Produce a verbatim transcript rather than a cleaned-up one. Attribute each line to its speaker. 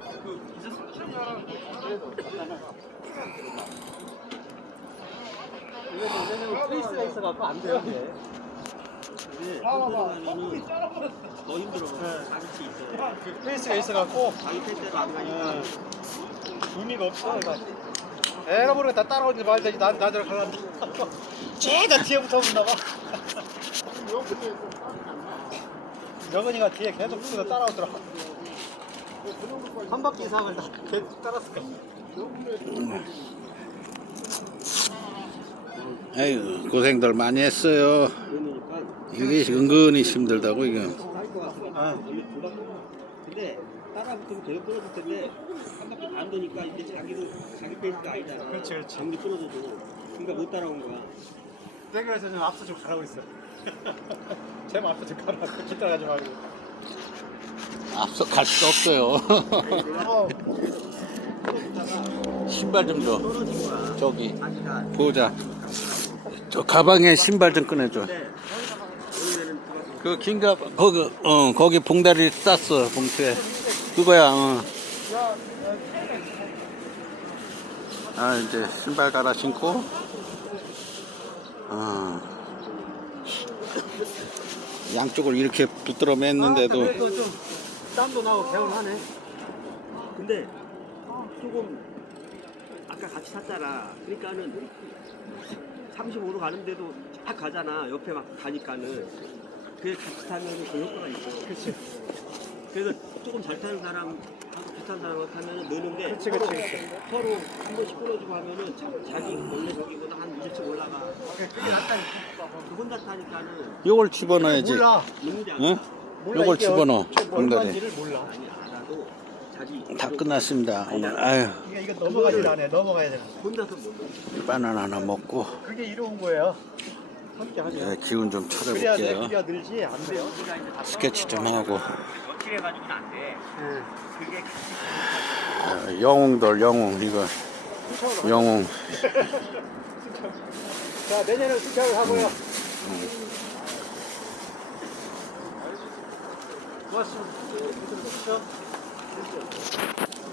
Speaker 1: 왜냐면 페이스가 있어갖고 안 돼요. 이게.
Speaker 2: 더 힘들어. 자극이 있어.
Speaker 1: 그 페이스가 있어갖고
Speaker 2: 자기 페이스대로 안 가니까.
Speaker 1: 의미가 없어. 애가 모르게 다 따라오는지 말든지 나 나대로 가려면 쟤가 뒤에 붙어본다 봐. 영은이가 뒤에 계속 붙어서 따라오더라. 한 바퀴 이상을 다 계속 따랐을 거야.
Speaker 3: 아이고 고생들 많이 했어요.
Speaker 2: 그러니까
Speaker 3: 이게 은근히 힘들다고 이거.
Speaker 1: 아.
Speaker 2: 근데 따라붙으면 계속 끊어질 텐데 한 바퀴 반 도니까 이제 자기도 자기 페이스가 아니잖아.
Speaker 1: 그렇지, 그렇지.
Speaker 2: 장기 끊어져도 그러니까 못 따라온 거야.
Speaker 1: 내가 그래서 좀 앞서 좀 가라고 있어. 제발 앞서 좀 가라고. 그렇게 따라가지 말고.
Speaker 3: 앞서 갈 수 없어요.
Speaker 1: 어.
Speaker 3: 신발 좀 줘.
Speaker 2: 떨어진 거야.
Speaker 3: 저기
Speaker 2: 자기가.
Speaker 3: 보자. 저 가방에 신발 좀 꺼내줘.
Speaker 2: 근데 여기는
Speaker 3: 그 긴가 거기 어 거기 봉다리 쌌어 봉투에. 그거야. 어. 아 이제 신발 갈아 신고. 어. 양쪽을 이렇게 붙들어 맸는데도.
Speaker 1: 그래도 좀 땀도 나고 개운하네.
Speaker 2: 근데 조금 아까 같이 탔잖아. 그러니까는 삼십오로 가는데도 딱 가잖아. 옆에 막 가니까는 그게 같이 타면 그 효과가 있어.
Speaker 1: 그렇지.
Speaker 2: 그래서 조금 잘 타는 사람하고 비슷한 사람하고 타면 느는데
Speaker 1: 그렇지,
Speaker 2: 서로,
Speaker 1: 그렇지, 그렇지.
Speaker 2: 서로 한 번씩 끌어주고 하면은 자, 자기 원래 저기보다 한 이십 층 올라가.
Speaker 1: 그게 낫다니까.
Speaker 2: 그 혼자 타니까는
Speaker 3: 요걸 집어넣어야지.
Speaker 1: 몰라.
Speaker 2: 능지 않아.
Speaker 3: 응?
Speaker 1: 몰라,
Speaker 3: 요걸
Speaker 1: 이게
Speaker 3: 집어넣어.
Speaker 1: 어- 저
Speaker 3: 봉다리.
Speaker 1: 얼마인지를 몰라.
Speaker 2: 아니 알아도 자기
Speaker 3: 다 끝났습니다. 오늘 아유
Speaker 1: 이게 이거 넘어가질 않아. 넘어가야 돼.
Speaker 2: 혼자서 못
Speaker 3: 바나나 하나 먹고
Speaker 1: 그게 이로운 거예요. 함께 하죠.
Speaker 3: 예, 기운 좀
Speaker 1: 그래야 내
Speaker 3: 차려볼게요.
Speaker 1: 기가 늘지 안 돼요.
Speaker 3: 스케치 좀 하고.
Speaker 2: 연출해가지고는 안 돼. 그게
Speaker 3: 아, 영웅들 영웅 이거 영웅.
Speaker 1: 자 내년은 수착을 하고요. 고맙습니다. 그렇죠?